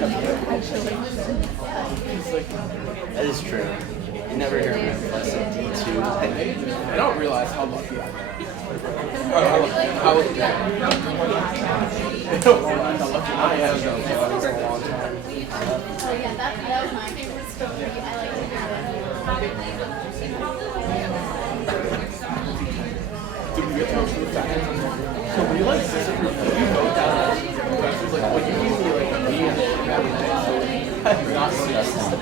That is true. You never hear of less than D2. I don't realize how lucky I am. How lucky I am, though. That was a long time. Oh yeah, that was my favorite story. I like to hear it. Did we get to go through that? So we like sit you go down professors like well you gave me like a B and everything, so not stressing.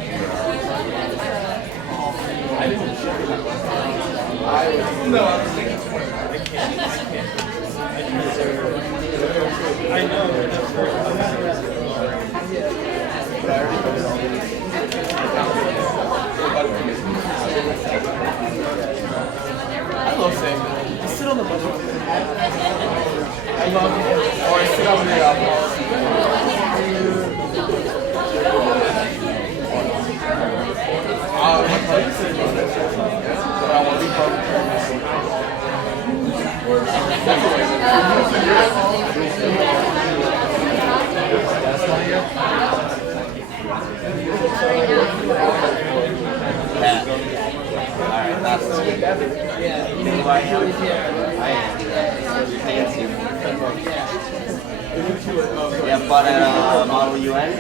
I didn't share that. I was no, I was thinking I can't. I know that's right. But I already put it all in. I love saying that. I sit on the bus. I love it. Or I sit on the policy. My buddy said no, that's right. But I want to be part of the Alright, that's who I am. I am. Fancy. Yeah, but at Model UN,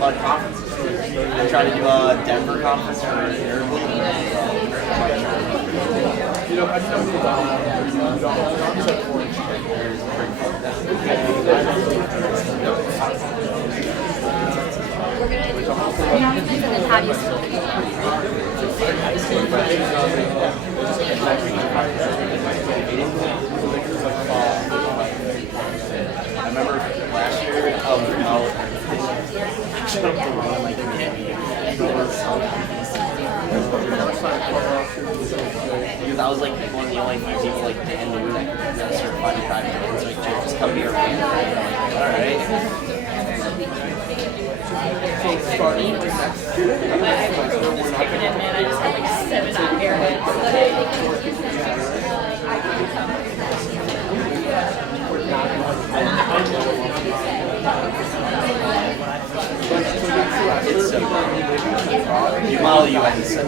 but conferences. I try to do a Denver conference for Interval. You know, I just don't know How do you still I remember last year, because I was like one of the only 5 people like Dan knew that certified in private. It's like, Jake, just come here, man. Alright. so starting like next semester, we're not going to man, I just had like 7 airheads. It's so you model UN is so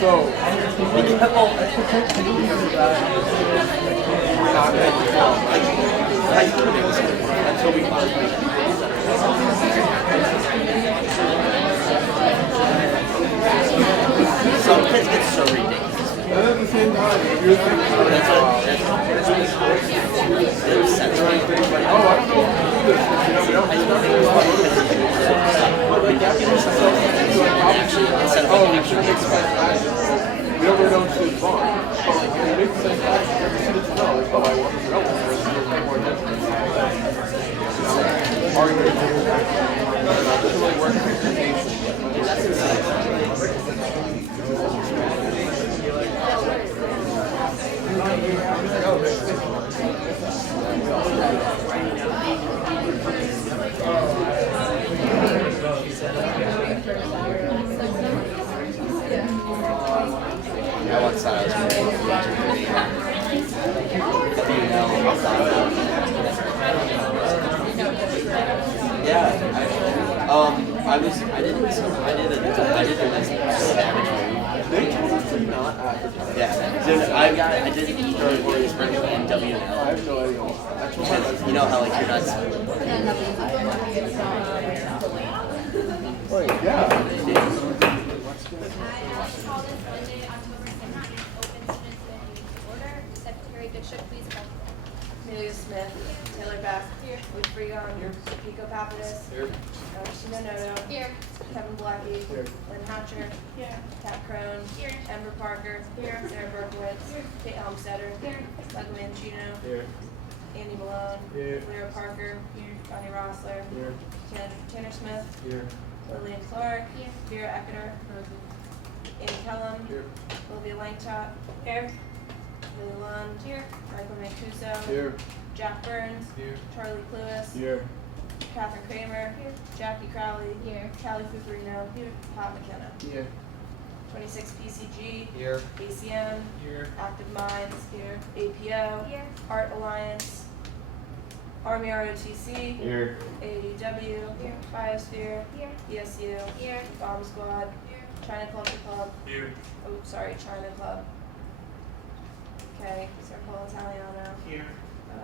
So, be careful. we're not going to Until we find some kids get so ridiculous. And at the same time, if you're thinking, That's oh, I don't know if we do this, you know, we don't do but like, that gives us instead of oh, like we should make sense. We don't really know students on. But like, it makes sense for every student to know, like, oh, I want to know this, or you'll pay more attention. You know, arguing, just really work communication. I want styles. Yeah. I did a savage movie. They told us to not advertise. Yeah. Dude, I did Early Warriors for and I WNL. have no idea. I told my You know how like you're not. Wait, yeah. Secretary Bishop, please call. Amelia Smith, Taylor Bass, Wood Freegon, Pico Papadis, Shina Noto, Here. Kevin Blackie, Here. Lynn Hatcher, Kat Crone, Amber Parker, Sarah Berkowitz, Kate Helmstetter, Michael Mancino, Andy Malone, Here. Lyra Parker, Johnny Rossler, Here. Tanner Smith, Here. Lillian Clark, Vera Ecketer, Andy Kellum, Here. Olivia Langchop, Lily Lund, Michael Mancuso, Here. Jack Burns, Here. Charlie Cluis, Here. Catherine Kramer, Jackie Crowley, Callie Fufarino, Pat McKenna. Here. 26 PCG, Here. ACM, Here. Active Minds, APO, Art Alliance, Army ROTC, Here. AADW, Biosphere, Here. ESU, Here. Bomb Squad, China Culture Club, Here. oh, sorry, China Club. Okay, Circle Italiano, Here.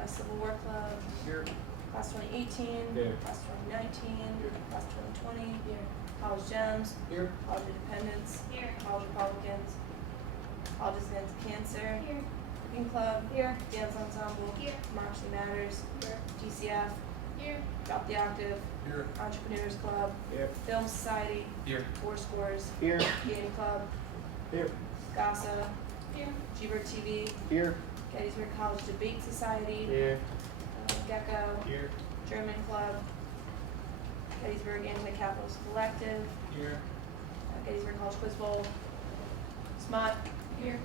Civil War Club, Here. Class 2018, Here. Class 2019, Here. Class 2020, College Gems, Here. College Independents, Here. College Republicans, Colleges Against Cancer, Here. Cooking Club, Here. Dance Ensemble, Here. Democracy Matters, DCF, Here. Drop the Octave, Here. Entrepreneurs Club, Here. Film Society, Here. Four Scores, Here. Game Club, Here. GASA, Here. Gbert TV, Here. Gettysburg College Debate Society, Here. Gecko, Here. German Club, Gettysburg Anti-Capitalist Collective, Here. Gettysburg College Quiz Bowl, SMOT, Here.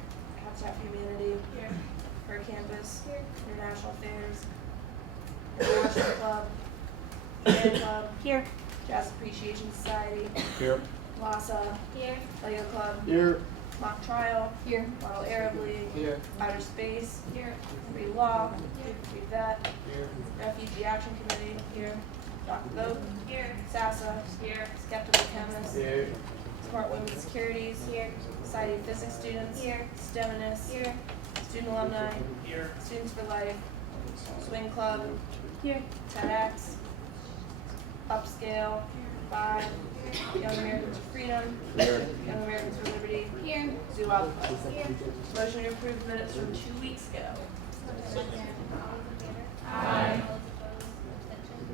Habitat for Humanity, Here. Per Campus, Here. International Affairs, International Club, Fan Club, Here. Jazz Appreciation Society, Here. LASA, Here. Lego Club, Here. Mock Trial, Here. Model Arab League, Here. Outer Space, Here. Free Law, Here. Free Vet, Here. Refugee Action Committee, here, Rock the Vote, Here. SASA, Here. Skeptical Chemist, Here. Smart Women Securities, Here. Society of Physics Students, Here. STEMinist, Here. Student Alumni, Here. Students for Life, Swing Club, Here. TEDx, Upscale, Five, Young Americans for Freedom, Young Americans for Liberty, Here. Zoo Alpha. Here. Motion to approve minutes from 2 weeks ago. All those in favor? Aye. All those opposed? Abstentions?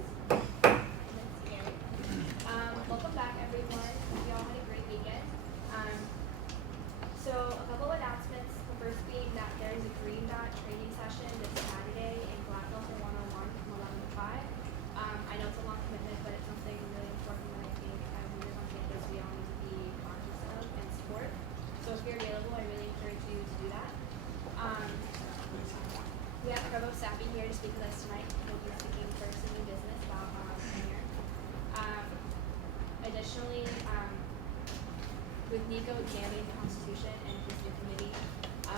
Minutes carried. Welcome back, everyone. Hope you all had a great weekend. So a couple of announcements. The first being that there is a Green Dot training session this Saturday in Blackfelter 101 from 11 to 5. I know it's a long commitment, but it's something really important that I think as leaders on campus we all need to be conscious of and support. So if you're available, I really encourage you to do that. We have Provost Sappy here to speak with us tonight. He'll be speaking first in new business about tenure. Additionally, with Nico examining the Constitution and his new committee,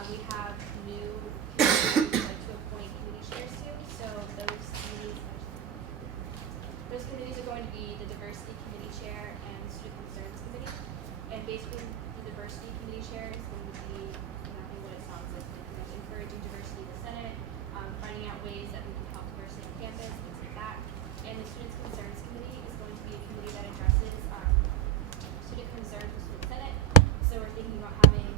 we have new committees we'd like to appoint committee chairs to. So those committees are going to be the Diversity Committee Chair and Student Concerns Committee. And basically, the Diversity Committee Chair is going to be exactly what it sounds like, encouraging diversity in the Senate, finding out ways that we can help diversity on campus, things like that. And the Students Concerns Committee is going to be a committee that addresses student concerns with the Senate. So we're thinking about having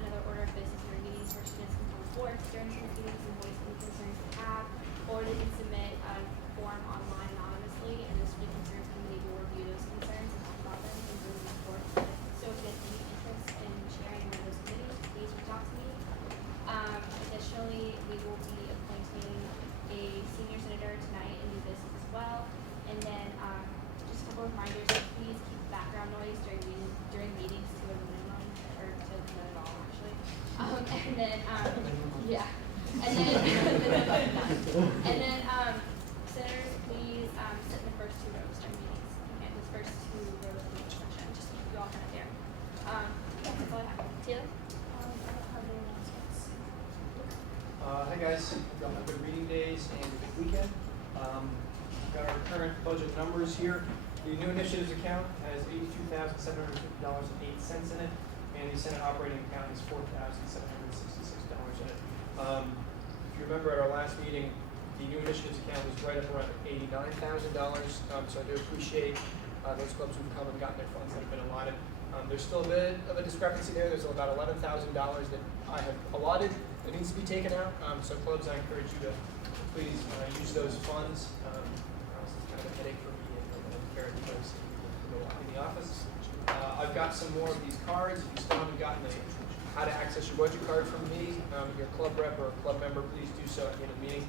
another order of business in our meetings where students can come forward during student meetings and voice any concerns they have, or they can submit a form online anonymously, and the Student Concerns Committee will review those concerns and talk about them and bring them forth. So if you have any interest in chairing one of those committees, please reach out to me. Additionally, we will be appointing a senior senator tonight in new business as well. And then just a couple of reminders, please keep background noise during meetings to a minimum, or to none at all actually. And then yeah. And then senators, please sit in the first two rows during meetings. Okay, the first two rows of each session, just to keep you all kind of there. That's all I have. Taylor? Hi guys, hope y'all have good reading days and a good weekend. We've got our current budget numbers here. The new initiatives account has $82,750.08 in it, and the Senate operating account is $4,766 in it. If you remember at our last meeting, the new initiatives account was right up around $89,000. So I do appreciate those clubs who've come and gotten their funds that have been allotted. There's still a bit of a discrepancy there. There's about $11,000 that I have allotted that needs to be taken out. So clubs, I encourage you to please use those funds. It's kind of a headache for me and Karen because to go in the office. I've got some more of these cards. If you still haven't gotten the how to access your budget card from me, your club rep or club member, please do so at the end of the meeting.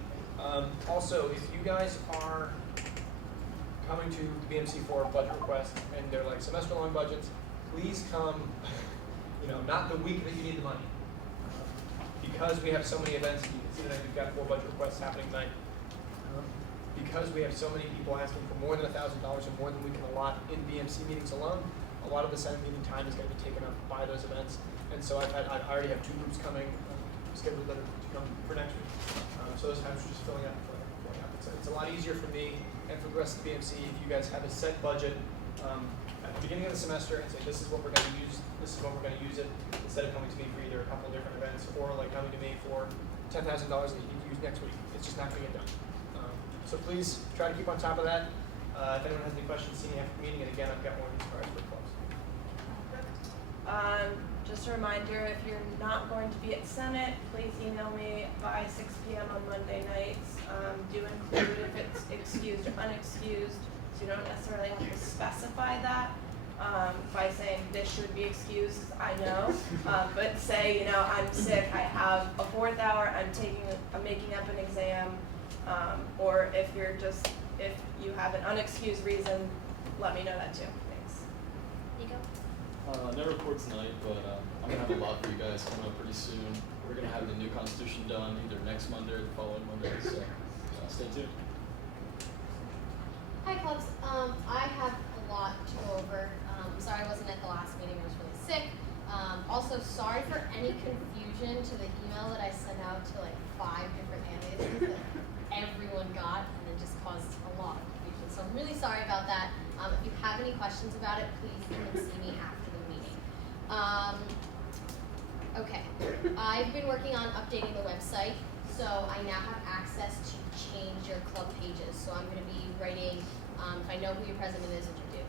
Also, if you guys are coming to BMC for a budget request and they're like semester-long budgets, please come, not the week that you need the money. Because we have so many events, you can see that we've got 4 budget requests happening tonight. Because we have so many people asking for more than $1,000 or more than we can allot in BMC meetings alone, a lot of the Senate meeting time is going to be taken up by those events. And so I already have 2 groups coming scheduled to come for next week. So those times are just filling up. It's a lot easier for me and for the rest of the BMC if you guys have a set budget at the beginning of the semester and say, this is what we're going to use, this is when we're going to use it, instead of coming to me for either a couple of different events or like coming to me for $10,000 that you need to use next week. It's just not going to get done. So please try to keep on top of that. If anyone has any questions, see me after the meeting. And again, I've got more of these cards for clubs. Just a reminder, if you're not going to be at Senate, please email me by 6 p.m. on Monday nights. Do include if it's excused or unexcused, so you don't necessarily have to specify that by saying this should be excused, 'cause I know, but say, you know, I'm sick, I have a 4th hour, I'm making up an exam, or if you have an unexcused reason, let me know that too. Thanks. Nico? No report tonight, but I'm gonna have a lot for you guys coming up pretty soon. We're gonna have the new constitution done either next Monday or the following Monday, so stay tuned. Hi clubs, I have a lot to go over. Sorry I wasn't at the last meeting, I was really sick. Also, sorry for any confusion to the email that I sent out to like 5 different candidates that everyone got, and it just caused a lot of confusion. So I'm really sorry about that. If you have any questions about it, please come and see me after the meeting. Okay, I've been working on updating the website, so I now have access to change your club pages. So I'm going to be writing, if I know who your president is, which I do,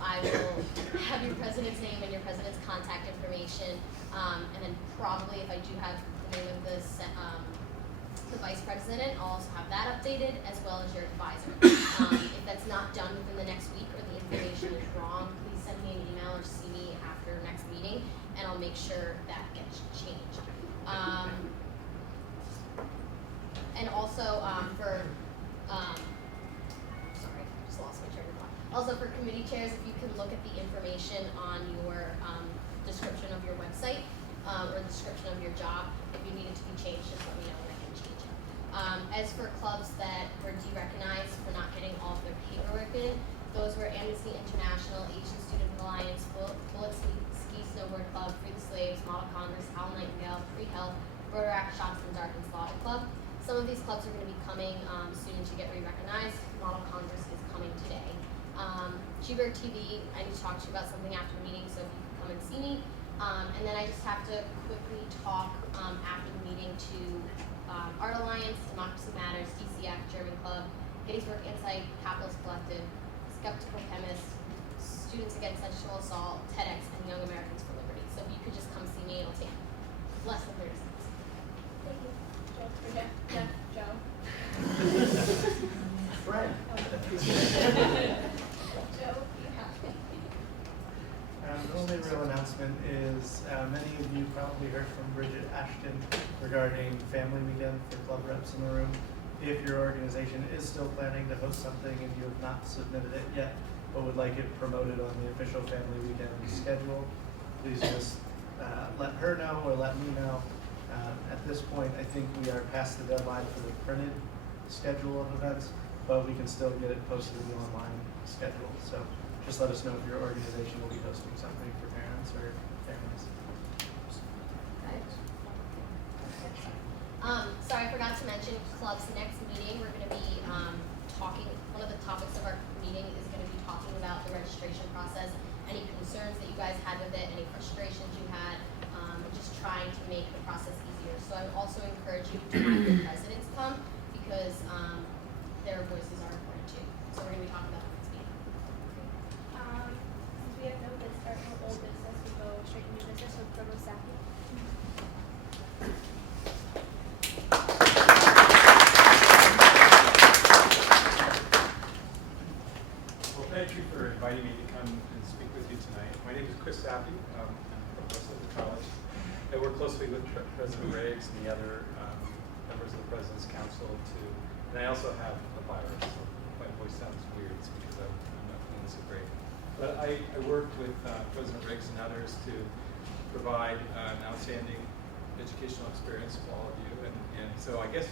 I will have your president's name and your president's contact information, and then probably if I do have the name of the vice president, I'll also have that updated, as well as your advisor. If that's not done within the next week or the information is wrong, please send me an email or see me after next meeting, and I'll make sure that gets changed. And also sorry, just lost my train of thought. Also for committee chairs, if you can look at the information on your description of your website or description of your job, if you need it to be changed, just let me know and I can change it. As for clubs that were derecognized for not getting all of their paperwork in, those were Amnesty International, Asian Student Alliance, Bullet Ski Snowboard Club, Free the Slaves, Model Congress, Hal Nightingale, Free Health, Rotaract, Shots in the Dark, and Slaughter Club. Some of these clubs are going to be coming soon to get re-recognized. Model Congress is coming today. Cheever TV, I need to talk to you about something after the meeting, so if you can come and see me. And then I just have to quickly talk after the meeting to Art Alliance, Democracy Matters, DCF, German Club, Gettysburg Insight, Capitalist Collective, Skeptical Chemist, Students Against Sexual Assault, TEDx, and Young Americans for Liberty. So if you could just come see me, it'll take less than 30 seconds. Thank you. Joe. Fred. Joe, you have it. The only real announcement is many of you probably heard from Bridget Ashton regarding Family Weekend for club reps in the room. If your organization is still planning to host something and you have not submitted it yet, but would like it promoted on the official Family Weekend schedule, please just let her know or let me know. At this point, I think we are past the deadline for the printed schedule of events, but we can still get it posted in the online schedule. So just let us know if your organization will be hosting something for parents or families. Sorry, I forgot to mention club's next meeting. We're going to be talking, one of the topics of our meeting is going to be talking about the registration process, any concerns that you guys had with it, any frustrations you had, and just trying to make the process easier. So I would also encourage you to have your presidents come because their voices are important too. So we're going to be talking about that next meeting. Since we have no business or old business, we go straight to new business with Provost Sappy. Well, thank you for inviting me to come and speak with you tonight. My name is Chris Sappy. I'm the provost of the college. I work closely with President Riggs and the other members of the President's Council and I also have a virus, so my voice sounds weird. It's because I'm not feeling so great. But I worked with President Riggs and others to provide an outstanding educational experience for all of you. And so I guess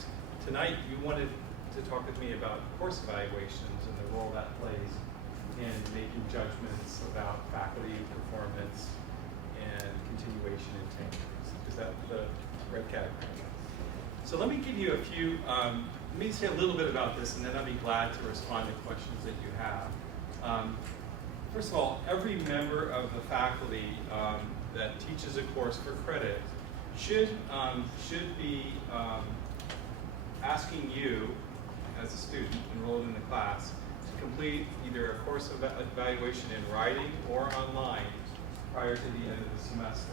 tonight you wanted to talk with me about course evaluations and the role that plays in making judgments about faculty performance and continuation and tenure. Is that the right category? So So let me give you a few, let me say a little bit about this, and then I'll be glad to respond to questions that you have. First of all, every member of the faculty that teaches a course for credit should be asking you, as a student enrolled in the class, to complete either a course evaluation in writing or online prior to the end of the semester.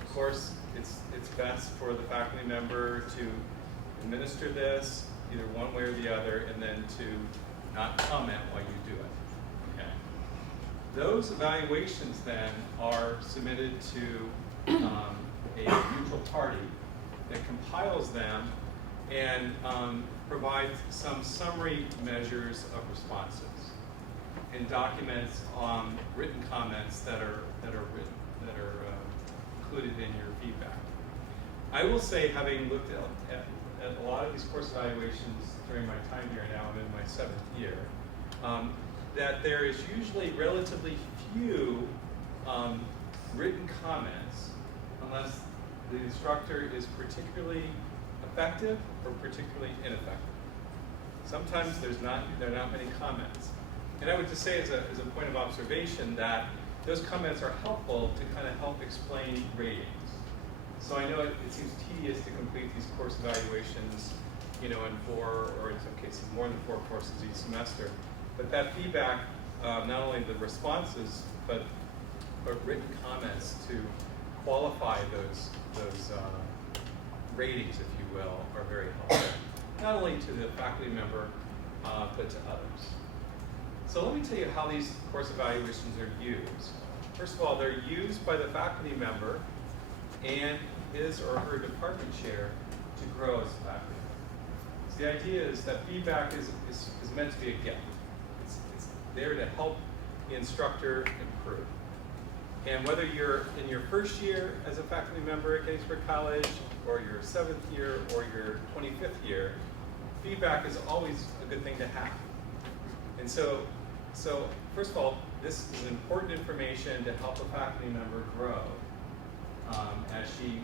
Of course, it's best for the faculty member to administer this either one way or the other, and then to not comment while you do it. Okay. Those evaluations then are submitted to a neutral party that compiles them and provides some summary measures of responses and documents written comments that are included in your feedback. I will say, having looked at a lot of these course evaluations during my time here, now I'm in my 7th year, that there is usually relatively few written comments unless the instructor is particularly effective or particularly ineffective. Sometimes there are not many comments. And I would just say as a point of observation that those comments are helpful to kind of help explain ratings. So I know it seems tedious to complete these course evaluations, in 4 or in some cases more than 4 courses each semester. But that feedback, not only the responses, but written comments to qualify those ratings, if you will, are very helpful. Not only to the faculty member, but to others. So let me tell you how these course evaluations are used. First of all, they're used by the faculty member and his or her department chair to grow as a faculty member. So the idea is that feedback is meant to be a gift. It's there to help the instructor improve. And whether you're in your first year as a faculty member at Gettysburg College, or your 7th year, or your 25th year, feedback is always a good thing to have. And so first of all, this is important information to help a faculty member grow as she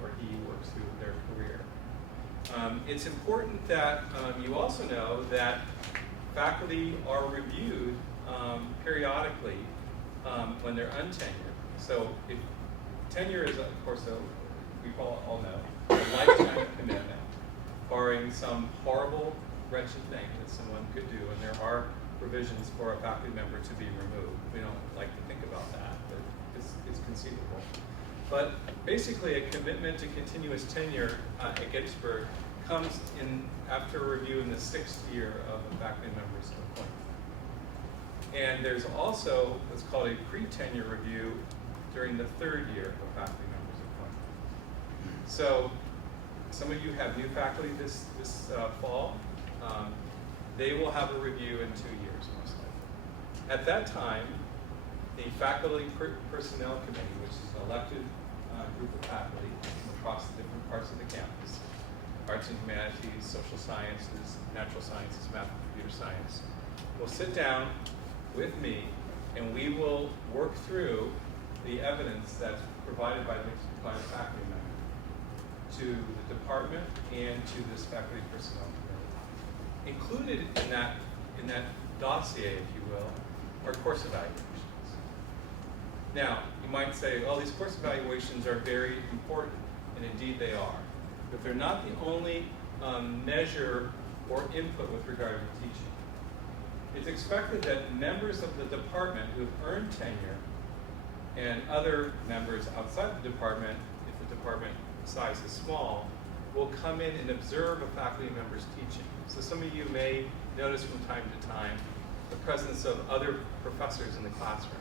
or he works through their career. It's important that you also know that faculty are reviewed periodically when they're untenured. So if tenure is, of course, we all know, a lifetime commitment, barring some horrible, wretched thing that someone could do, and there are provisions for a faculty member to be removed. We don't like to think about that, but it's conceivable. But basically, a commitment to continuous tenure at Gettysburg comes in after a review in the 6th year of a faculty member's appointment. And there's also what's called a pre-tenure review during the 3rd year of a faculty member's appointment. So some of you have new faculty this fall. They will have a review in 2 years, most likely. At that time, the Faculty Personnel Committee, which is an elected group of faculty from across the different parts of the campus, arts and humanities, social sciences, natural sciences, math and computer science, will sit down with me and we will work through the evidence that's provided by the faculty member to the department and to this Faculty Personnel Committee. Included in that dossier, if you will, are course evaluations. Now, you might say, well, these course evaluations are very important, and indeed they are. But they're not the only measure or input with regard to teaching. It's expected that members of the department who have earned tenure and other members outside the department, if the department size is small, will come in and observe a faculty member's teaching. So some of you may notice from time to time the presence of other professors in the classroom.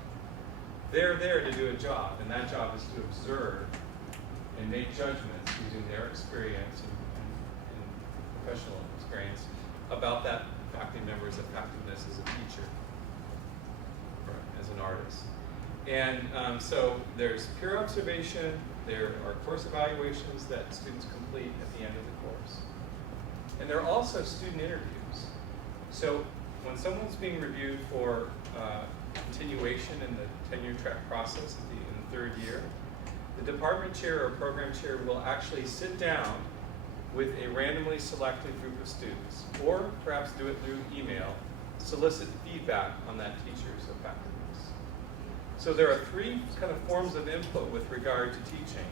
They're there to do a job, and that job is to observe and make judgments using their experience and professional experience about that faculty member's effectiveness as a teacher, or as an artist. And so there's peer observation, there are course evaluations that students complete at the end of the course. And there are also student interviews. So when someone's being reviewed for continuation in the tenure track process in the 3rd year, the department chair or program chair will actually sit down with a randomly selected group of students, or perhaps do it through email, solicit feedback on that teacher's effectiveness. So there are three kind of forms of input with regard to teaching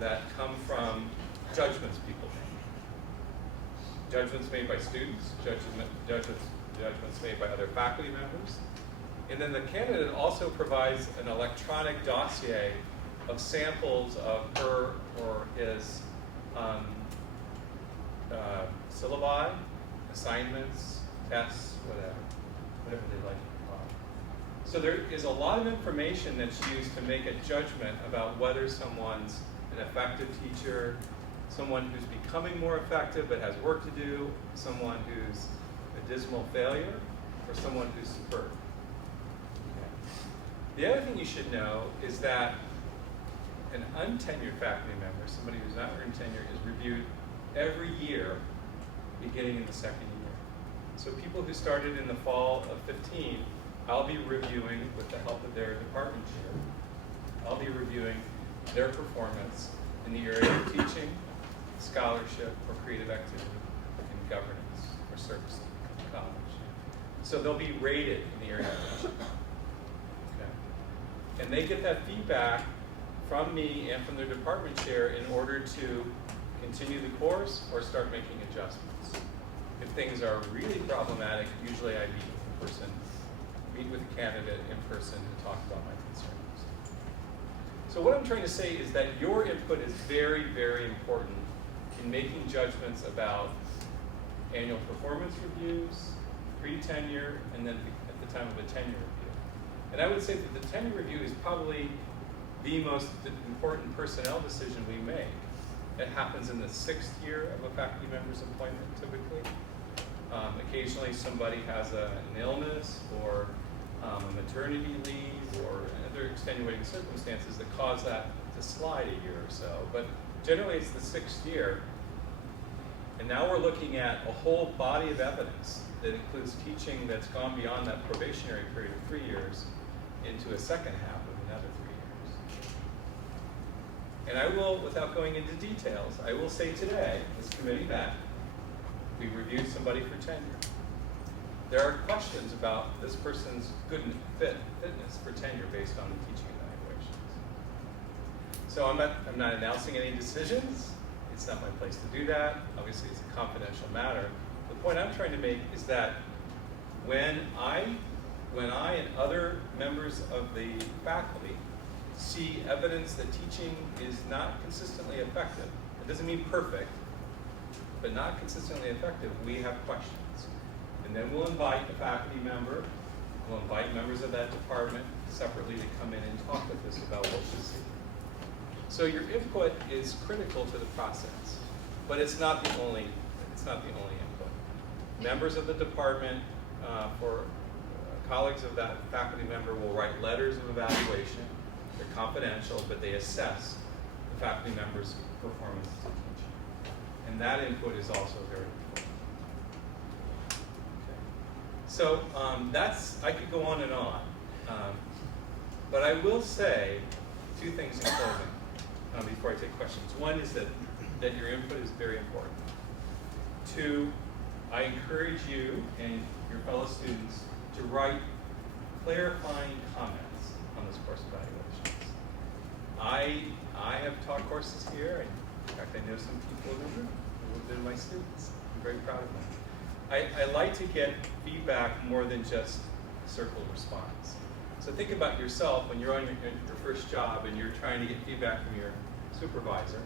that come from judgments people make. Judgments made by students, judgments made by other faculty members. And then the candidate also provides an electronic dossier of samples of her or his syllabi, assignments, tests, whatever they like to call it. So there is a lot of information that's used to make a judgment about whether someone's an effective teacher, someone who's becoming more effective but has work to do, someone who's a dismal failure, or someone who's superb. Okay. The other thing you should know is that an untenured faculty member, somebody who's not earned tenure, is reviewed every year beginning in the second year. So people who started in the fall of 15, I'll be reviewing with the help of their department chair. I'll be reviewing their performance in the area of teaching, scholarship, or creative activity, in governance, or service in college. So they'll be rated in the area of teaching. Okay. And they get that feedback from me and from their department chair in order to continue the course or start making adjustments. If things are really problematic, usually I meet with the candidate in person to talk about my concerns. So what I'm trying to say is that your input is very, very important in making judgments about annual performance reviews, pre-tenure, and then at the time of a tenure review. And I would say that the tenure review is probably the most important personnel decision we make. It happens in the 6th year of a faculty member's employment, typically. Occasionally somebody has an illness or a maternity leave or other extenuating circumstances that cause that to slide a year or so. But generally it's the 6th year. And now we're looking at a whole body of evidence that includes teaching that's gone beyond that probationary period of 3 years into a second half of another 3 years. And I will, without going into details, I will say today, this committee met, we reviewed somebody for tenure. There are questions about this person's fitness for tenure based on the teaching evaluations. So I'm not announcing any decisions. It's not my place to do that. Obviously, it's a confidential matter. The point I'm trying to make is that when I and other members of the faculty see evidence that teaching is not consistently effective, it doesn't mean perfect, but not consistently effective, we have questions. And then we'll invite the faculty member, we'll invite members of that department separately to come in and talk with us about what we see. So your input is critical to the process, but it's not the only input. Members of the department, for colleagues of that faculty member, will write letters of evaluation. They're confidential, but they assess the faculty member's performance as a teacher. And that input is also very important. Okay. So I could go on and on. But I will say 2 things in closing before I take questions. One is that your input is very important. 2, I encourage you and your fellow students to write clarifying comments on this course evaluations. I have taught courses here, and in fact I know some people in the room who have been my students. I'm very proud of them. I like to get feedback more than just circle response. So think about yourself when you're on your first job and you're trying to get feedback from your supervisor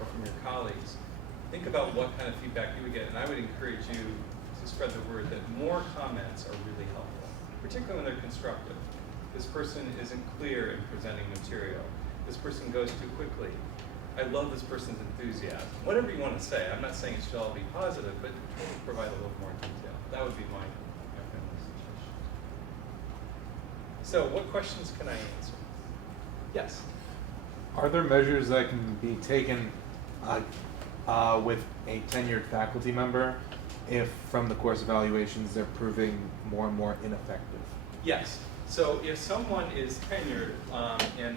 or from your colleagues. Think about what kind of feedback you would get, and I would encourage you to spread the word that more comments are really helpful, particularly when they're constructive. This person isn't clear in presenting material. This person goes too quickly. I love this person's enthusiasm. Whatever you want to say. I'm not saying it should all be positive, but provide a little more detail. That would be my friendly suggestion. So what questions can I answer? Yes? Are there measures that can be taken with a tenured faculty member if from the course evaluations they're proving more and more ineffective? Yes. So if someone is tenured and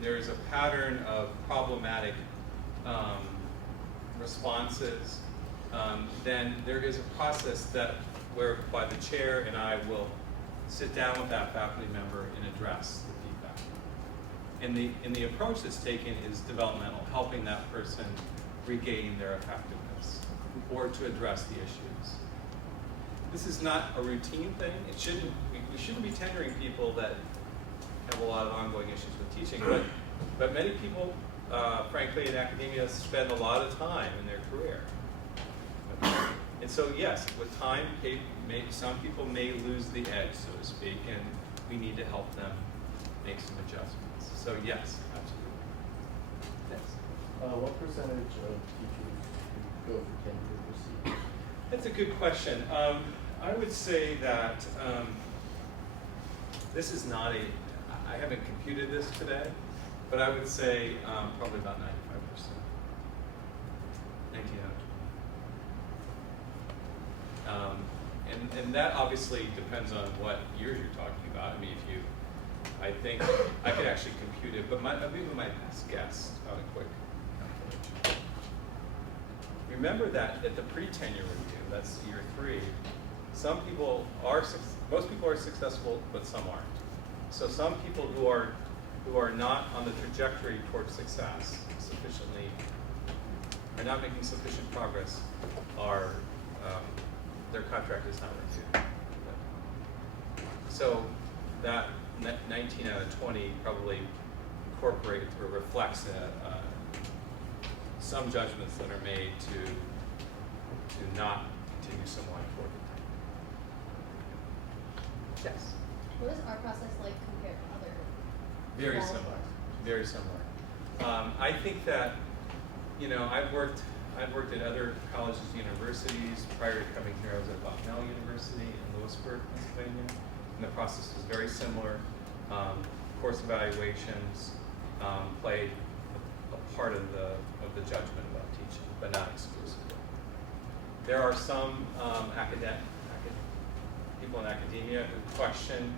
there's a pattern of problematic responses, then there is a process whereby the chair and I will sit down with that faculty member and address the feedback. And the approach that's taken is developmental, helping that person regain their effectiveness or to address the issues. This is not a routine thing. We shouldn't be tenuring people that have a lot of ongoing issues with teaching, but many people, frankly, in academia spend a lot of time in their career. And so yes, with time, some people may lose the edge, so to speak, and we need to help them make some adjustments. So yes, absolutely. Yes. What percentage of teachers go for tenure proceed? That's a good question. I would say that this is not I haven't computed this today, but I would say probably about 95%. 19 out of 20. And that obviously depends on what years you're talking about. I mean, I think I could actually compute it, but I'll give you my best guess on a quick calculation. Remember that at the pre-tenure review, that's year 3, most people are successful, but some aren't. So some people who are not on the trajectory towards success are not making sufficient progress, their contract is not renewed. So that 19 out of 20 probably incorporates or reflects some judgments that are made to not continue someone toward the time. Yes. What is our process like compared to other? Very Yeah. similar. Very similar. I think that, I've worked at other colleges and universities. Prior to coming here, I was at Bucknell University in Lewisburg, Pennsylvania, and the process was very similar. Course evaluations played a part of the judgment about teaching, but not exclusively. There are some people in academia who question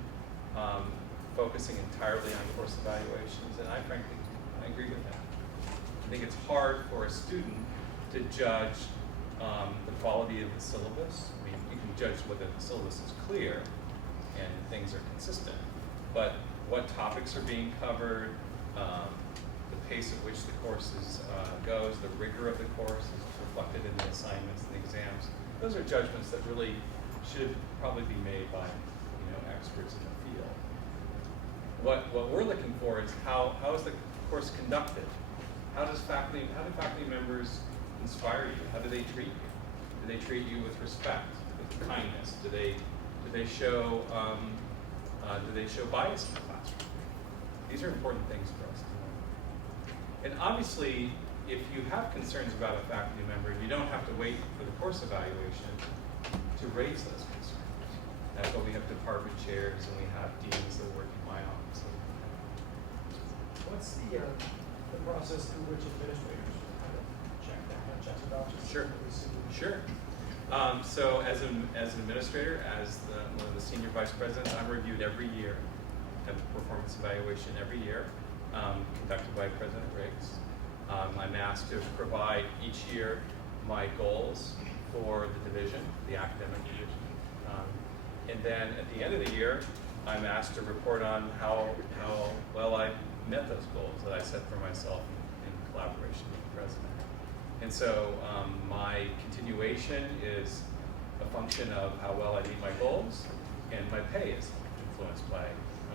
focusing entirely on course evaluations, and I frankly agree with that. I think it's hard for a student to judge the quality of the syllabus. I mean, you can judge whether the syllabus is clear and things are consistent, but what topics are being covered, the pace at which the courses goes, the rigor of the course is reflected in the assignments and the exams. Those are judgments that really should probably be made by experts in the field. What we're looking for is how is the course conducted? How do faculty members inspire you? How do they treat you? Do they treat you with respect, with kindness? Do they show bias in the classroom? These are important things for us to know. And obviously, if you have concerns about a faculty member, you don't have to wait for the course evaluation to raise those concerns. That's why we have department chairs and we have deans that work in my office. What's the process through which administrators kind of check the boxes? Sure. Sure. So as an administrator, as one of the senior vice presidents, I'm reviewed every year, have a performance evaluation every year, conducted by President Riggs. I'm asked to provide each year my goals for the division, the academic division. And then at the end of the year, I'm asked to report on how well I met those goals that I set for myself in collaboration with the president. And so my continuation is a function of how well I meet my goals, and my pay is influenced by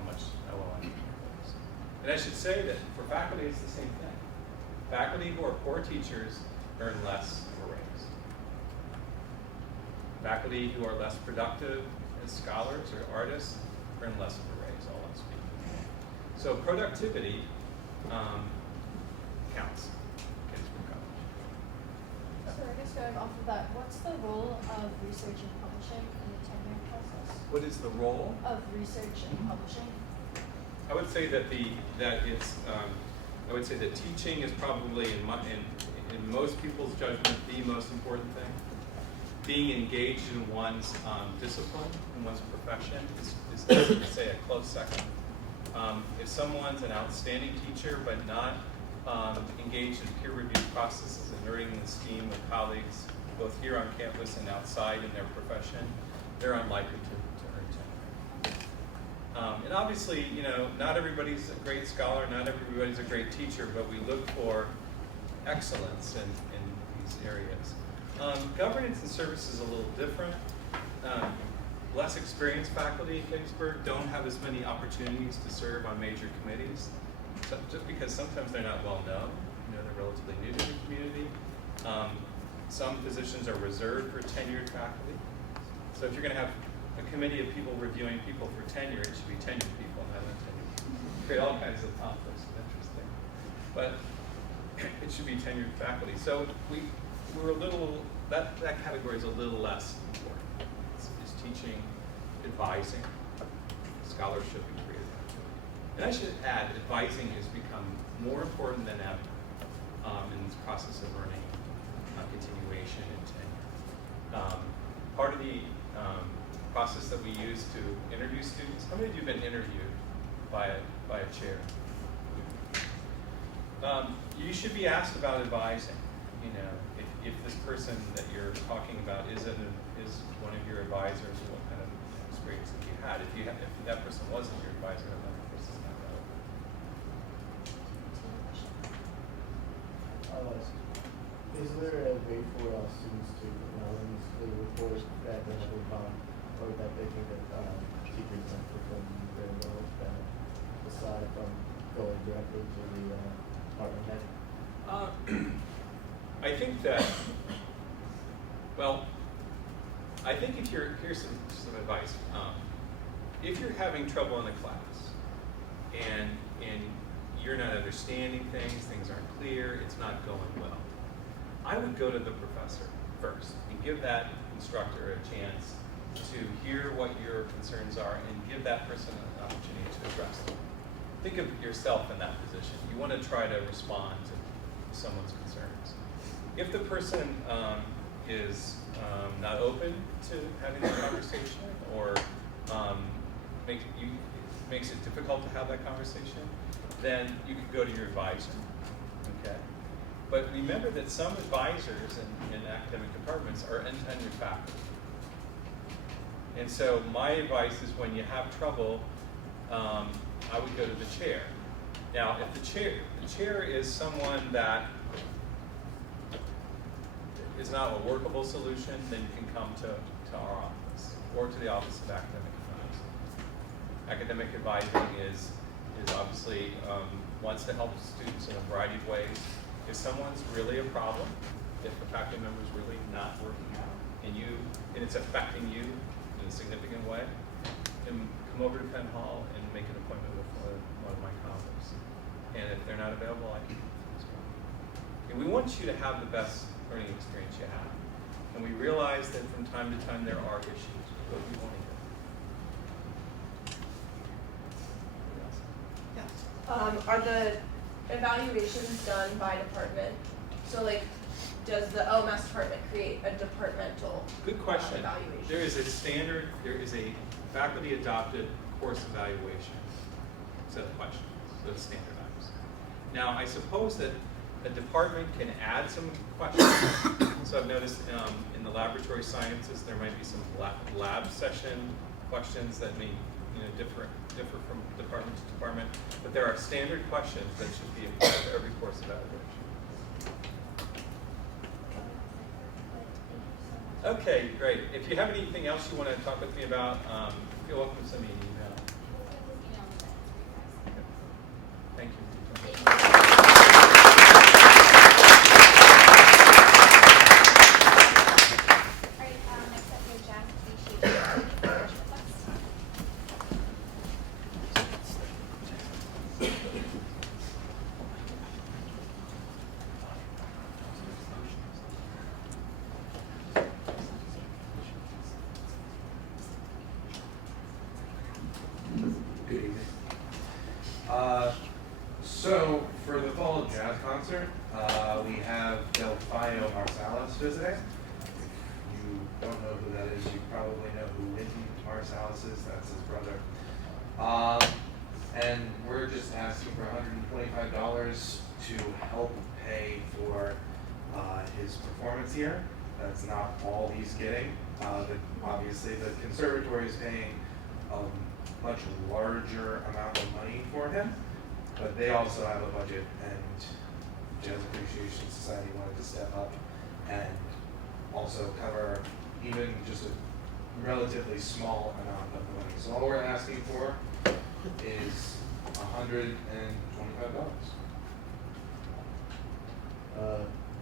how well I meet my goals. And I should say that for faculty, it's the same thing. Faculty who are poor teachers earn less of a raise. Faculty who are less productive as scholars or artists earn less of a raise, all else being equal. So productivity counts. So I guess going off of that, what's the role of research and publishing in the tenure process? What is the role Of research and publishing? I would say that I would say that teaching is probably in most people's judgment the most important thing. Being engaged in one's discipline, in one's profession, is I would say a close second. If someone's an outstanding teacher but not engaged in peer review processes and learning and esteem with colleagues, both here on campus and outside in their profession, they're unlikely to earn tenure. And obviously, you know, not everybody's a great scholar, not everybody's a great teacher, but we look for excellence in these areas. Governance and service is a little different. Less experienced faculty at Gettysburg don't have as many opportunities to serve on major committees, so just because sometimes they're not well known. You know, they're relatively new to the community. Some positions are reserved for tenured faculty. So if you're going to have a committee of people reviewing people for tenure, it should be tenured people, not untenured. Create all kinds of conflicts of interest there. But it should be tenured faculty. So we're a little, that category is a little less important. It's teaching, advising, scholarship, and creative activity. And I should add, advising has become more important than ever in this process of earning continuation and tenure. Part of the process that we use to interview students, how many of you have been interviewed by a chair? You should be asked about advising. You know, if this person that you're talking about is one of your advisors, what kind of experience have you had? If that person wasn't your advisor, then that person's not relevant. Is there a way for students to anonymously report that they have a bond, or that they think that teachers don't perform very well, aside from going directly to the department head? I think that, well, I think here's some advice. If you're having trouble in a class and you're not understanding things aren't clear, it's not going well, I would go to the professor first and give that instructor a chance to hear what your concerns are and give that person an opportunity to address them. Think of yourself in that position. You want to try to respond to someone's concerns. If the person is not open to having that conversation, or makes it difficult to have that conversation, then you could go to your advisor. Okay. But remember that some advisors in academic departments are untenured faculty. And so my advice is, when you have trouble, I would go to the chair. Now, if the chair is someone that is not a workable solution, then you can come to our office or to the Office of Academic Advising. Academic advising is obviously wants to help students in a variety of ways. If someone's really a problem, if the faculty member is really not working out, and it's affecting you in a significant way, then come over to Penn Hall and make an appointment with one of my colleagues. And if they're not available, I can do this one. And we want you to have the best learning experience you have. And we realize that from time to time there are issues, but we want to hear. Are the evaluations done by department? So like, does the OMS department create a departmental Good question. evaluation? There is a faculty adopted course evaluation set of questions, so it's standardized. Now, I suppose that a department can add some questions. So I've noticed in the laboratory sciences, there might be some lab session questions that may differ from department to department, but there are standard questions that should be a part of every course evaluation. Okay, great. If you have anything else you want to talk with me about, feel welcome to send me an email. Thank you. Next up, we have Jazz Appreciation request. Good evening. So for the fall jazz concert, we have Delfino Marsalis visiting. If you don't know who that is, you probably know who Wynton Marsalis is. That's his brother. And we're just asking for $125 to help pay for his performance here. That's not all he's getting. Obviously, the conservatory is paying a much larger amount of money for him, but they also have a budget, and Jazz Appreciation Society wanted to step up and also cover even just a relatively small amount of the money. So all we're asking for is $125.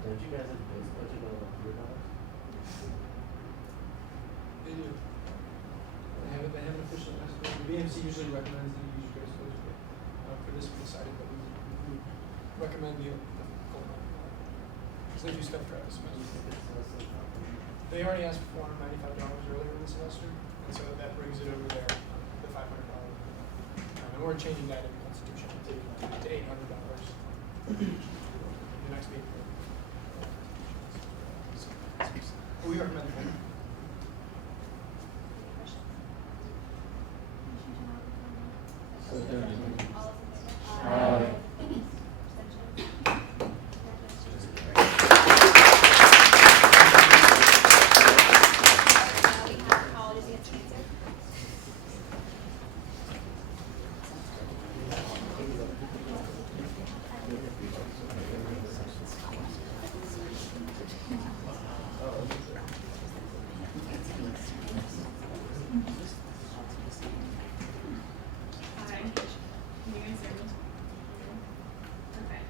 Don't you guys have a base budget of $100? They do. They have an official estimate. The BMC usually recommends that you use your base budget, but for this we decided that we would recommend the full amount. Because they do stuff for us. They already asked for $495 earlier in the semester, and so that brings it over there, the $500. And we're changing that in the Constitution to $800 in the next meeting. We recommend it. Hi, can you guys hear me? Okay.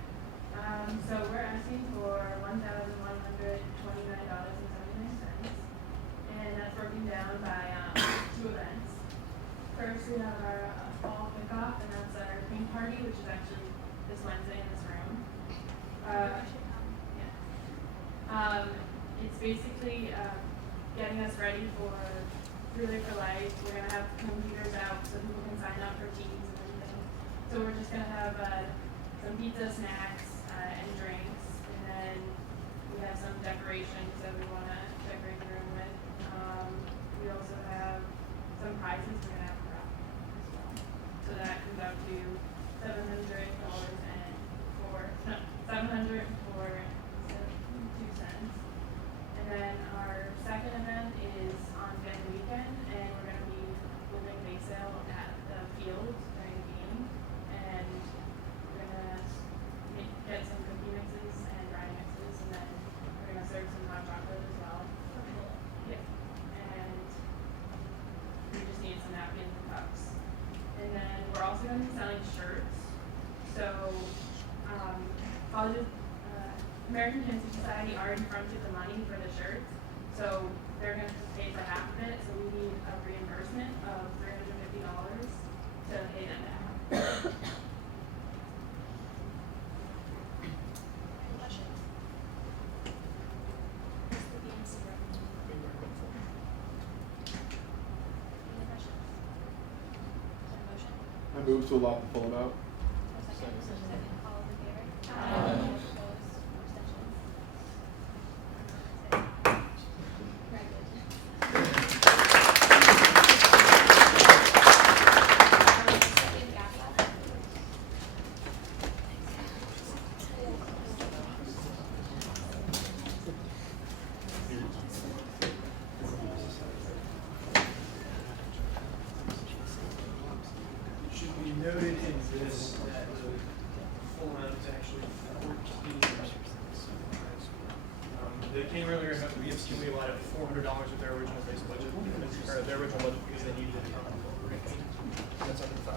So we're asking for $1,129.79, and that's broken down by two events. First, we have our fall kickoff, and that's our paint party, which is actually this Wednesday in this room. It's basically getting us ready for Relay for Life. We're gonna have computers out so people can sign up for teams and everything. So we're just gonna have some pizza, snacks, and drinks, and then we have some decorations that we wanna decorate the room with. We also have some prizes we're gonna have for as well. So that comes out to $702.02. And then our second event is on family weekend, and we're going to be moving bake sale at the field during the game, and we're going to get some cookie mixes and brownie mixes, and then we're going to serve some hot chocolate as well. Yeah. And we just need some napkins and cups. And then we're also going to be selling shirts. So American Cancer Society already fronted the money for the shirts, so they're going to pay for half of it, so we need a reimbursement of $350 to pay them back. I move to allot the full amount. All in favor? Aye. Opposed? Abstentions? Very good. Second GAFA. It should be noted in this that the full amount is actually 14. They came earlier and we have seen we allotted $400 of their original base budget, or their original budget because they needed it. That's under $500.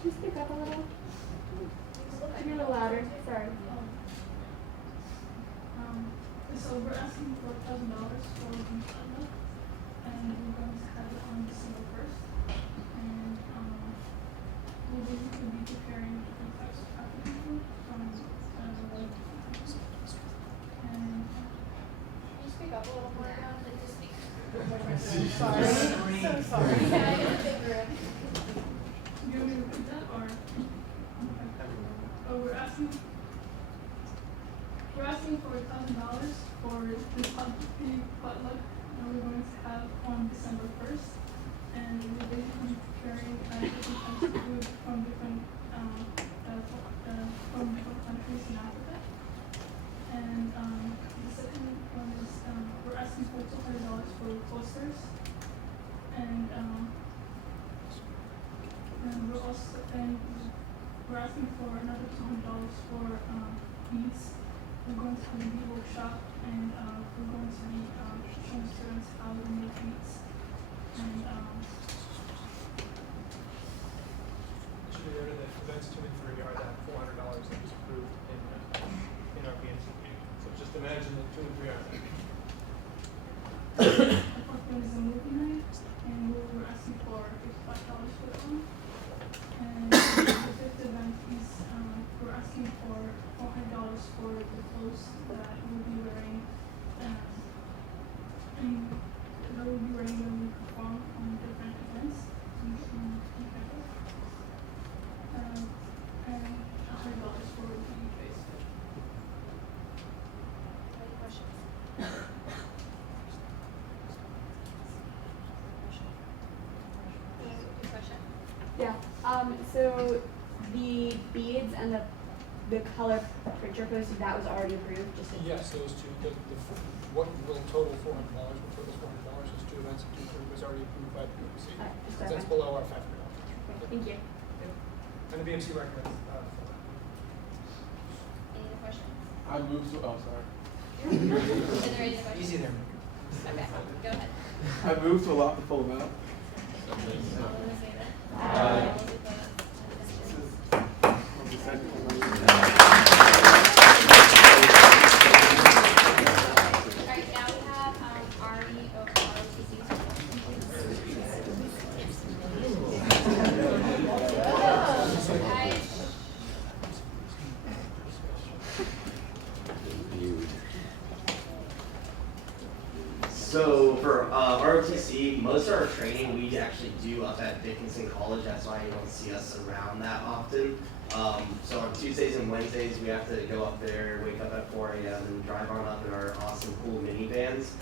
Can you speak up a little? Can you a little louder? Sorry. So we're asking for $1,000 for the outlook, and we're going to have it on December 1st. And we'll basically be preparing different types of African food from the world. And Can you speak up a little more? Just speak. Sorry. So sorry. you want me to repeat asking for $1,000 for the potluck that we're going to have on December 1st. And we're basically preparing different types of food from different countries in Africa. And the second one is we're asking for $200 for posters. And we're asking for another $200 for beads. We're going to have a bead workshop, and we're going to be showing students how to make beads. And Should be noted that events 2 and 3 are that $400 that was approved in our BNC meeting. So just imagine that 2 and 3 are there. the fourth one is a movie night, and we're asking for $55 for that one. And the fifth event is we're asking for $400 for the clothes that we'll be wearing, and that we'll be wearing when we perform on different events in campus. And $100 for the face fit. Any questions? Good question. Yeah. So the beads and the color picture poster, that was already approved. Just Yes, those two. What will total $400? What totals $400? Those 2 events and 2 and 3 was already approved by the BMC. That's below our $500. Okay, thank you. And the BMC recommends for that. Any other questions? I move to, oh, sorry. Are there any other questions? Easy there. Okay, go ahead. I move to allot the full amount. All those in favor? Aye. All those opposed? Alright, now we have So for ROTC, most of our training we actually do up at Dickinson College. That's why you don't see us around that often. So on Tuesdays and Wednesdays, we have to go up there, wake up at 4 a.m. and drive on up in our awesome cool minivans.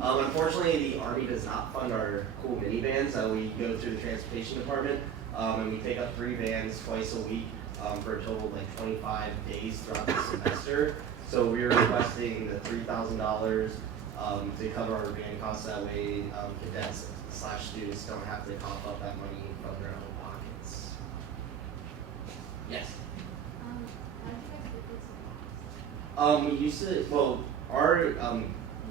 Unfortunately, the Army does not fund our cool minivans. We go through the transportation department, and we take up 3 vans twice a week for a total of like 25 days throughout the semester. So we're requesting the $3,000 to cover our van costs. That way, cadets / students don't have to cough up that money from their own pockets. Yes. We used to, well, our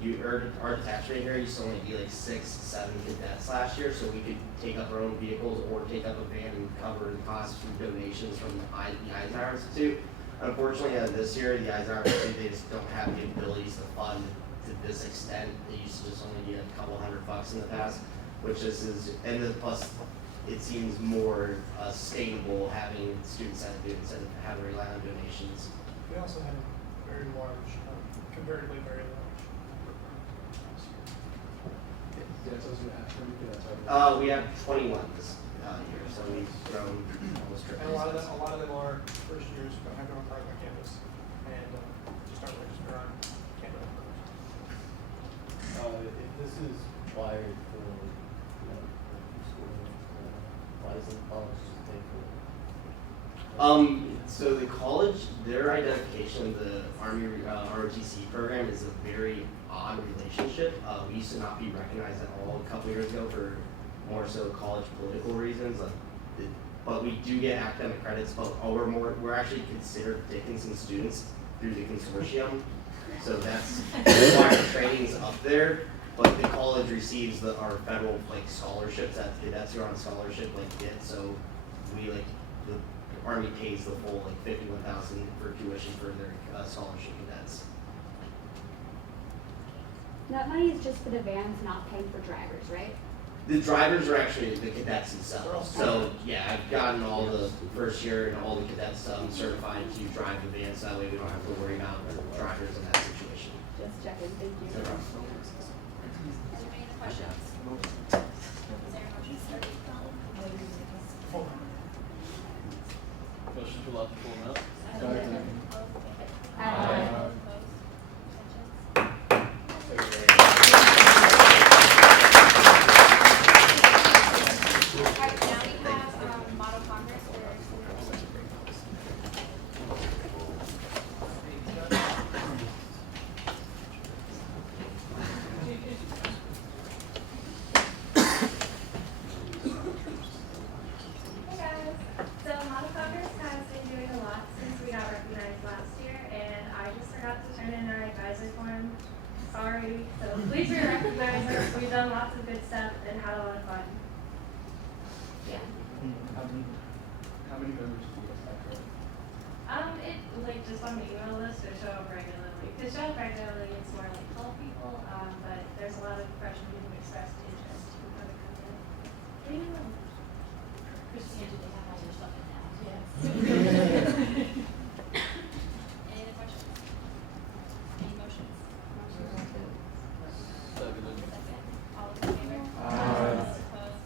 detachment here used to only be like 6, 7 cadets last year, so we could take up our own vehicles or take up a van and cover the cost through donations from the Eisenhower Institute. Unfortunately, this year, the Eisenhower Institute, they just don't have the abilities to fund to this extent. They used to just only get a couple $100 in the past, which this is, and then plus, it seems more sustainable having students that do instead of having to rely on donations. We also had a very large, comparatively very large. We have 21 this year, so we've grown almost triple. And a lot of them are first years, but have grown part of our campus, and just aren't registered on campus. If this is required for, school, why isn't college just pay for it? So the college, their identification of the Army ROTC program is a very odd relationship. We used to not be recognized at all a couple years ago for more so college political reasons. But we do get academic credits, but we're actually considered Dickinson students through the consortium. So that's why our training's up there. But the college receives our federal scholarships that cadets who are on scholarship get. So we the Army pays the full $51,000 for tuition for their scholarship cadets. That money is just for the vans, not paying for drivers, right? The drivers are actually the cadets themselves. So yeah, I've gotten all the first year and all the cadets certified to drive the vans. That way we don't have to worry about the drivers in that situation. Just checking, thank you. No problem. Any other questions? Is there a motion? Question for lot to pull them out. Alright, now we have, model congress for student. Hey guys, so Model Congress has been doing a lot since we got recognized last year, and I just forgot to turn in our advisory form. Sorry, so please re-recognize us. We've done lots of good stuff and had a lot of fun. Yeah. How many members do you guys have? It like just on the email list to show up regularly. To show up regularly, it's more like 12 people, but there's a lot of freshmen who expressed interest who haven't come in. What do you know? Christianity, they have all their stuff in now. Yes. Any other questions? Any motions? Seconded. Second. All those in favor? Aye. Opposed?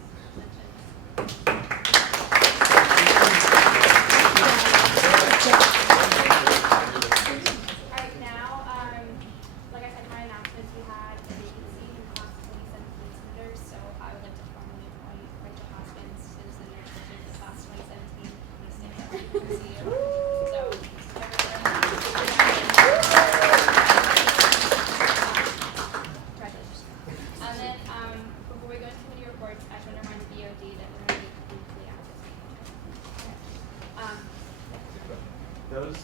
Abstentions? Alright, now, like I said in my announcements, we had a vacancy in class of 2017 senators, so I would like to formally appoint Rachel Hoskins as the next senator of the class of 2017. Please stand up. See you. So, congratulations. And then, before we go into committee reports, I just want to remind the BOD that we're going to be briefly out this meeting. Okay. Those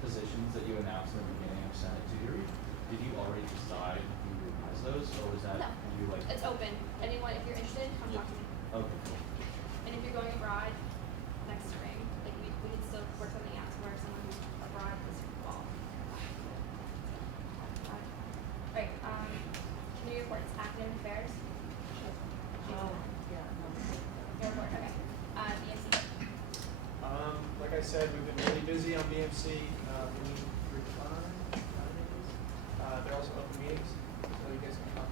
positions that you announced in the beginning of Senate, did you already decide who has those, or was that No. you like? It's open. Anyone, if you're interested, come talk to me. Okay, cool. And if you're going abroad next spring, like we could still work something out to where someone who's abroad this fall. Right, committee reports, academic affairs. Your report, okay. BMC. Like I said, we've been really busy on BMC. We meet 3 times. They're also open meetings, so you guys can come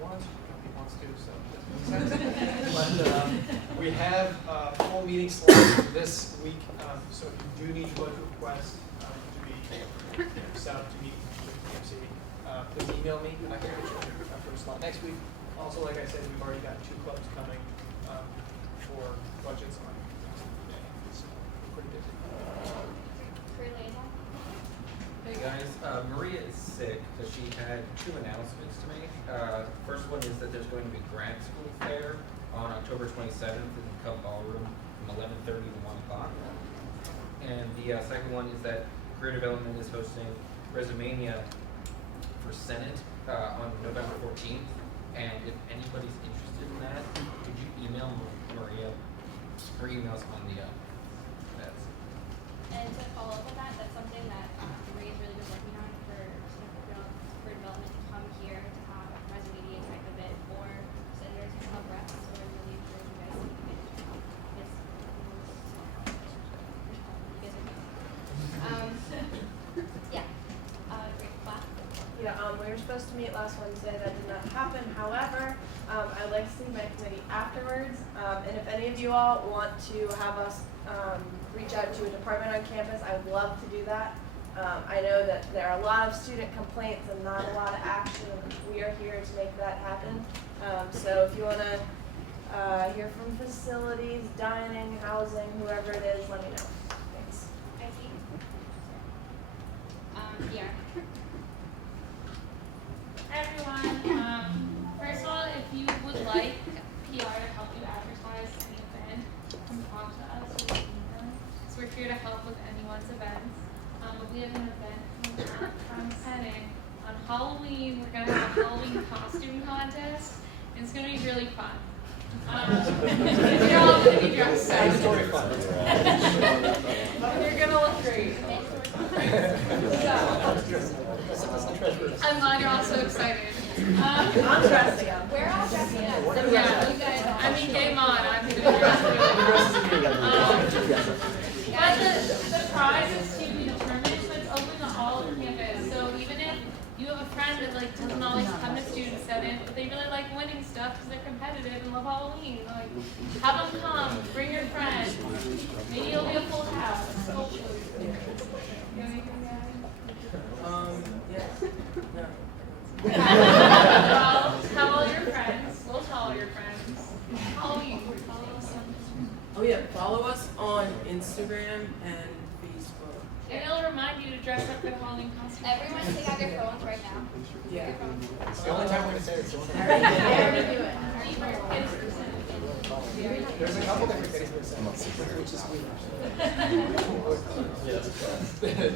once, nobody wants to, so it doesn't make sense. But we have full meeting slots this week, so if you do need to go to a request to be set up to meet with BMC, please email me. I can get you for a slot next week. Also, like I said, we've already got 2 clubs coming for budgets on Tuesday, so we're pretty busy. Career liaison. Hey guys, Maria is sick, so she had 2 announcements to make. First one is that there's going to be grad school fair on October 27th in the Cub Ballroom from 11:30 to 1 o'clock. And the second one is that Career Development is hosting Resumania for Senate on November 14th. And if anybody's interested in that, could you email Maria? Her email's on the that's. And to follow up with that, that's something that Marie has really been working on for career development to come here to have a media type event for senators and club reps. So we're really encouraging you guys to take advantage of this. You guys are yeah. Great. Class. Yeah, we were supposed to meet last Wednesday, that did not happen, however, I'd like to see my committee afterwards, and if any of you all want to have us, reach out to a department on campus, I would love to do that. I know that there are a lot of student complaints and not a lot of action, and we are here to make that happen. So if you wanna, hear from facilities, dining, housing, whoever it is, let me know. Thanks. IT. PR. Hi everyone. First of all, if you would like PR to help you advertise any event, come talk to us. We can email. So we're here to help with anyone's events. We have an event coming up from Senate on Halloween. We're gonna have a Halloween costume contest. And it's gonna be really fun. You're all gonna be dressed up. You're gonna look great. I'm glad you're all so excited. I'm dressing up. We're all dressing up. So Yeah, you guys all. I mean, game on. I'm gonna be dressed really But the prize is to be determined, so it's open to all of campus. So even if you have a friend that like doesn't always come to student senate, but they really like winning stuff because they're competitive and love Halloween. Like, have them come, bring your friend. Maybe it'll be a full house. Hopefully. You know anything, guys? Yes. No. Well, tell all your friends. We'll tell all your friends. Follow you. Follow us on. Oh yeah, follow us on Instagram and Facebook. And it'll remind you to dress up for the Halloween costume. Everyone take out your phones right now. Yeah. Your phones. It's the only time we're gonna say it. I already do it. There's a couple different things we're saying, which is weird.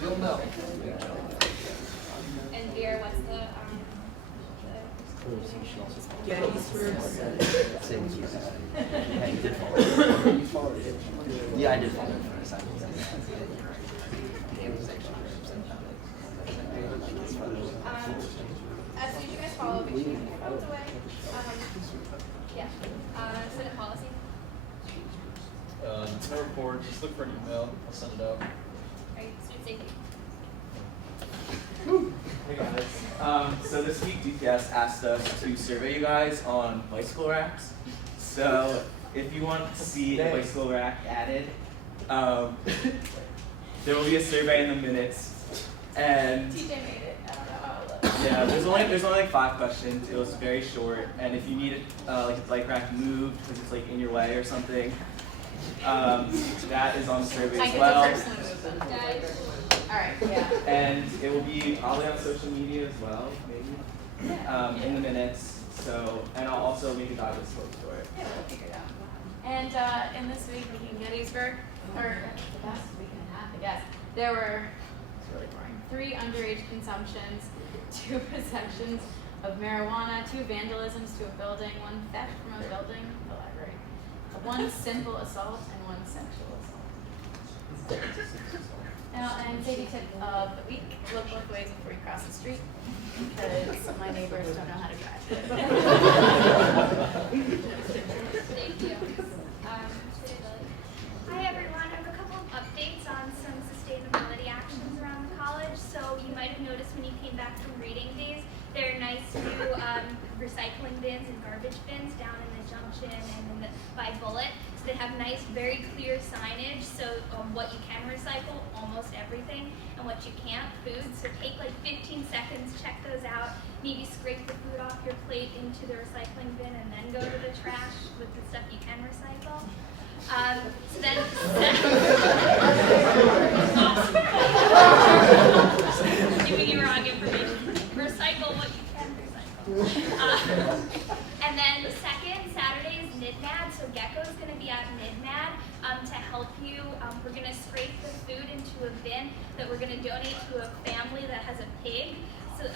You'll know. And Vera, what's the Gettysburg. Yeah, you did follow it. You followed it. Yeah, I did follow it for a second. As soon as you guys follow, make sure you keep your phones away. Yeah. Senate policy. No report, just look for an email, I'll send it out. Right, student safety. Hey guys. So this week DPS asked us to survey you guys on bicycle racks. So if you want to see a bicycle rack added, there will be a survey in the minutes. And TJ made it. I don't know how it looks. yeah, there's only like 5 questions. It was very short, and if you need it like a bike rack moved because it's like in your way or something, that is on the survey as well. Alright, yeah. And it will be probably on social media as well, maybe, in the minutes. So, and I'll also make a Dodgers post for it. Yeah, we'll figure it out. And in this week in Gettysburg, or the past week and a half, I guess, there were, it's really boring, 3 underage consumptions, 2 possessions of marijuana, 2 vandalisms to a building, 1 theft from a building, the library, 1 simple assault, and 1 sexual assault. And safety tip of the week, look both ways before you cross the street, because my neighbors don't know how to drive. Thank you. Sustainability. Hi everyone, I have a couple of updates on some sustainability actions around the college. So you might have noticed when you came back from reading days, there are nice new recycling bins and garbage bins down in the junction and by Bullet. So they have nice, very clear signage, so what you can recycle, almost everything, and what you can't, food. So take like 15 seconds, check those out, maybe scrape the food off your plate into the recycling bin and then go to the trash with the stuff you can recycle. So then, giving you wrong information. Recycle what you can recycle. And then second, Saturday is NIDMAD, so Gecko's going to be at NIDMAD to help you. We're going to scrape the food into a bin that we're going to donate to a family that has a pig. So, so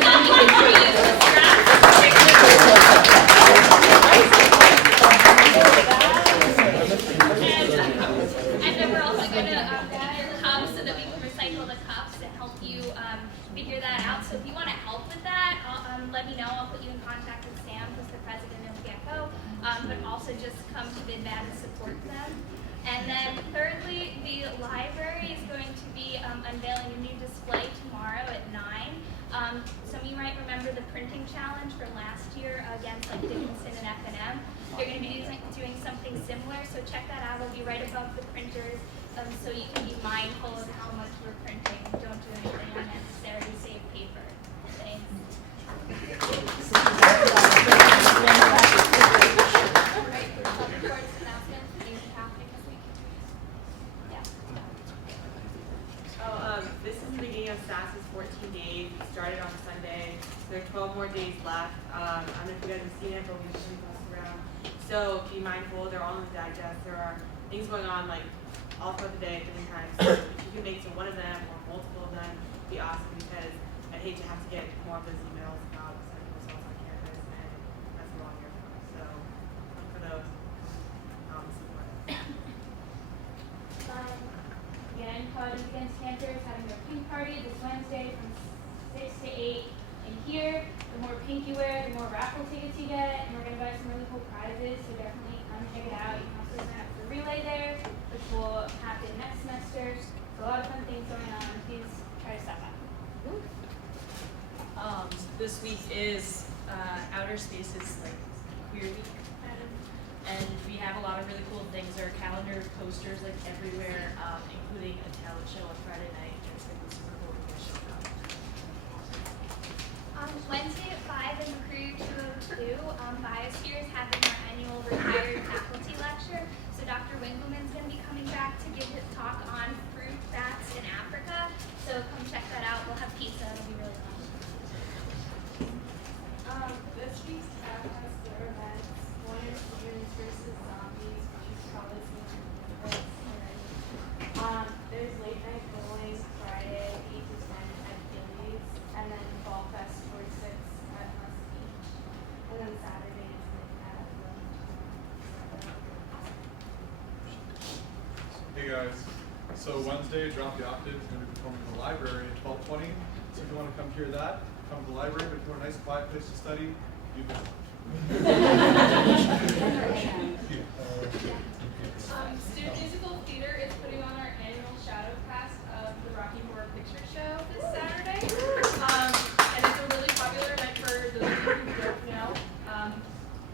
then you can reuse the scraps. And then we're also going to figure cups so that we can recycle the cups and help you figure that out. So if you want to help with that, let me know. I'll put you in contact with Sam, who's the president of Gecko. But also just come to VidMad and support them. And then thirdly, the library is going to be unveiling a new display tomorrow at 9. Some of you might remember the printing challenge from last year against like Dickinson and F&M. They're going to be doing something similar, so check that out. It'll be right above the printers, so you can be mindful of how much we're printing. Don't do anything unnecessary to save paper. Thanks. This is the beginning of SAS's 14 days. We started on Sunday. There are 12 more days left. I don't know if you guys have seen it, but we've been posted around. So be mindful, they're all in the digest. There are things going on like all throughout the day at different times. So if you can make to one of them or multiple of them, it'd be awesome because I'd hate to have to get more of those emails about sending results on campus, and that's a long year for us. So look for those. Support it. Again, College Against Cancer is having their pink party this Wednesday from 6 to 8 in here. The more pink you wear, the more raffle tickets you get, and we're going to buy some really cool prizes, so definitely come check it out. You can also sign up for the relay there, which will happen next semester. So a lot of fun things going on. Please try to step up. This week is Outer Spaces like Queer Week kind of, and we have a lot of really cool things. There are calendar posters like everywhere, including a talent show on Friday night. It's gonna be super cool to get shown up. Wednesday at 5 in the Crew 202, Biosphere is having our annual retired faculty lecture. So Dr. Winkleman's going to be coming back to give his talk on fruit bats in Africa. So come check that out. We'll have pizza. It'll be really fun. This week's tab has their events. One is Humans versus Zombies, which is probably something there's late night bowling Friday 8 to 10 at Gillies, and then Fall Fest towards 6 at Must Beach, and then Saturday is like at Hey guys, so Wednesday, Drop the Octave is going to be performing in the library at 12:20. So if you want to come hear that, come to the library. But if you want a nice quiet place to study, you can. Student Musical Theater is putting on our annual shadow cast of the Rocky Horror Picture Show this Saturday. And it's a really popular event for those of you who don't know.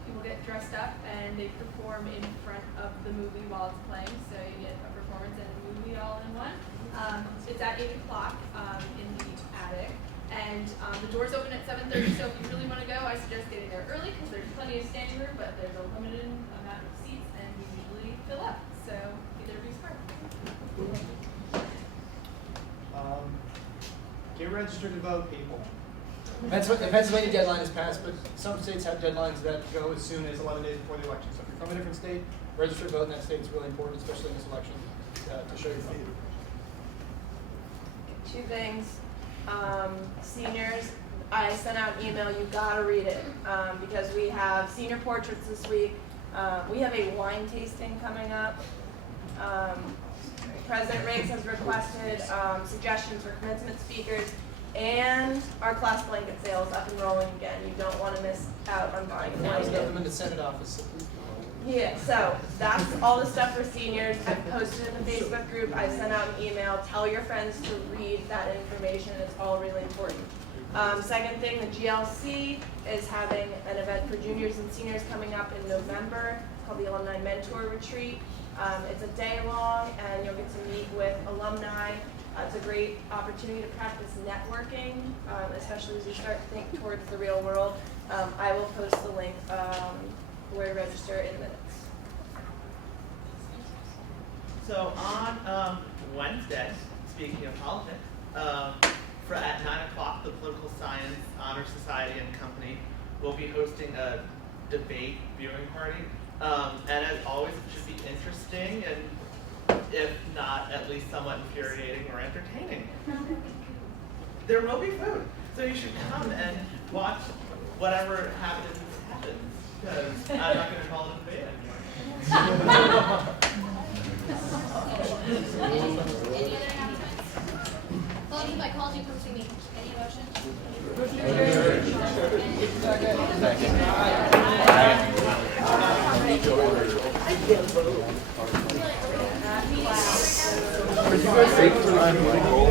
People get dressed up and they perform in front of the movie while it's playing, so you get a performance and a movie all in one. It's at 8 o'clock in the attic. And the doors open at 7:30, so if you really want to go, I suggest getting there early because there's plenty of standing room, but there's a limited amount of seats and we usually fill up. So be there to be smart. Get registered to vote, people. The Pennsylvania deadline is passed, but some states have deadlines that go as soon as 11 days before the election. So if you're from a different state, register to vote in that state. It's really important, especially in this election, to show your vote. Two things. Seniors, I sent out an email, you gotta read it, because we have senior portraits this week. We have a wine tasting coming up. President Riggs has requested suggestions for commencement speakers, and our class blanket sale is up and rolling again. You don't want to miss out on buying a Now I've got blanket. them in the Senate office. So please go. Yeah, so that's all the stuff for seniors. I've posted in the Facebook group. I sent out an email. Tell your friends to read that information. It's all really important. Second thing, the GLC is having an event for juniors and seniors coming up in November. It's called the Alumni Mentor Retreat. It's a day long, and you'll get to meet with alumni. It's a great opportunity to practice networking, especially as you start to think towards the real world. I will post the link where to register in minutes. So on Wednesday, speaking of politics, at 9 o'clock, the Political Science Honor Society and Company will be hosting a debate viewing party. And as always, it should be interesting and, if not, at least somewhat infuriating or entertaining. There will be food, so you should come and watch whatever happens, because I'm not going to call it a debate anymore. Any other announcements? Well, if I called you, come see me. Any motion? Are you guys safe for 9 roll?